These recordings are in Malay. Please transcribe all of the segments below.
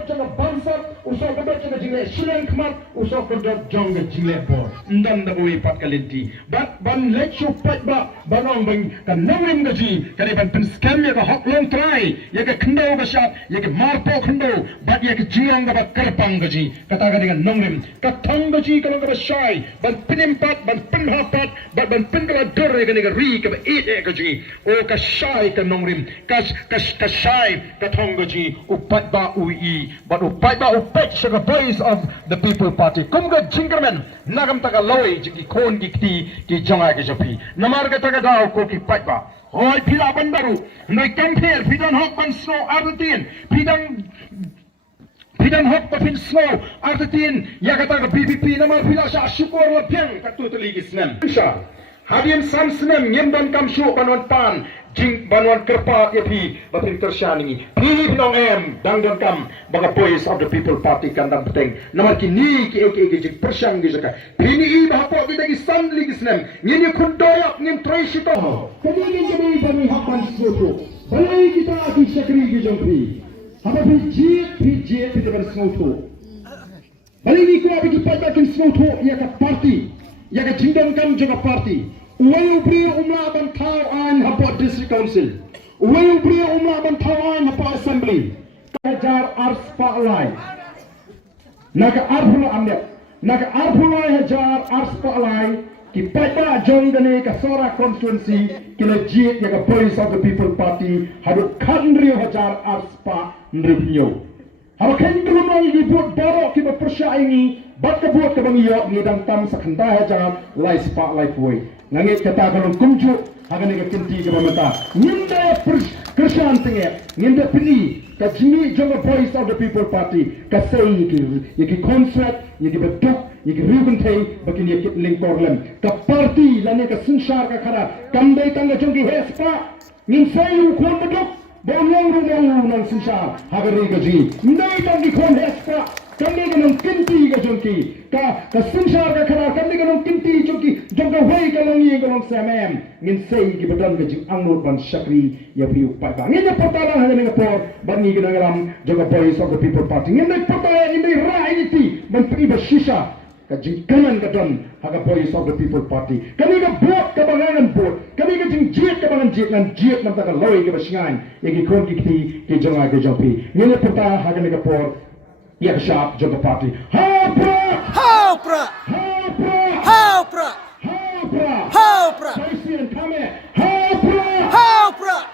kedok jangan bangsat, usah kedok jangan jingle silang kemat, usah kedok jangan jingle bor. Ndan da bui pat kalinti. Ban let you paidbah banong bang kan nangrim gaji, kan ban pen scam ya ka hok long try, ya ka kendo ka syap, ya ka marpo kendo, bat ya ka jingang ka bat kerpang gaji. Kata ka dengan nangrim, ka thang gaji kalau ka syai, ban penimpat, ban penhapat, ban pen ka dur ya ka ni ka ri ka eat ya gaji. O ka syai ka nangrim, ka syai ka thang gaji, paidbah ui, but paidbah upet sa voice of the people party. Kumga jingerman, nagam taka loi jiki kon gikti ki janga ki japi. Namar ka taka daw ko ki paidbah. Hoy pila bandaru, noi campaign pidan hok ban snow Ardent, pidan hok ban snow Ardent, ya kata ka VPP namar pila sa syukur lapyang katutuli gisnem. Insya hadian samsnem nyemban kam syuk banwan pan jing banwan kerpa yapi batin tersyani pilih nong dangdan kam baga voice of the people party kandang beteng namar kini ki jing persyang gizaka pilih bahapo kita gisan ligisnem nyeni kundoyak ngin traishito kini bani hakman soto balai kita ki syakri gijongpi haba jied kita ban soto balai ni ko abi paidbah kin soto ya ka party ya ka jingdan kam juga party. Wayu beri umlah ban thau an hapa district council. Wayu beri umlah ban thau an hapa assembly. Hajar ars palai. Naga arphula amne. Naga arphula hajar ars palai. Ki paidbah jong gane ka Sohra constituency kila jied ya ka voice of the people party haduh kandri hajar ars pa nripnyo. Haba ken kelumang ni buat baro ki bersya ini bat ka buat ka bangiyo ni dang tam sakanda hajar lai spa lai foi. Ngangit kata kalau kumju hagan ka kinti ka mamata ninda kershan tenge ninda pini ka jimi jonga voice of the people party ka say yiki contract yiki betuk yiki rubentai bakin yiki lingkorlem ka party lane ka sinshar ka khara kamdai tanga jongi hespa nin sayu kon betuk bolong rumong nang sinshar hagari gaji ndai tangi kon hespa kami ganong kinti ka jongki ka sinshar ka khara kami ganong kinti jongki jongka way kalong yi kalong samem ngin say ki badan ka jing angnot ban syakri ya piu paidbah ngin ya patala hanya nga por ban ni ganang ram jongka voice of the people party ngin na patala ngin na rai iti ban piba shisha ka jing kanan ka don haga voice of the people party kami ka bot ka bangangan bot kami ka jing jied ka bangan jied nan jied nam ta ka loy ka basingan yaki kon ki jonga ka jongpi ngin ya patala haga nga por ya sharp joga party Hopra Persian come here Hopra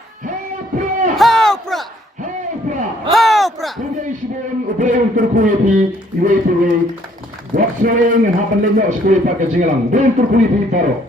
Kunday shibon ubleun turkuye pi iwe piwe what's going and happen lenyo shkuye pa ka jingalang ben turkuye pi paro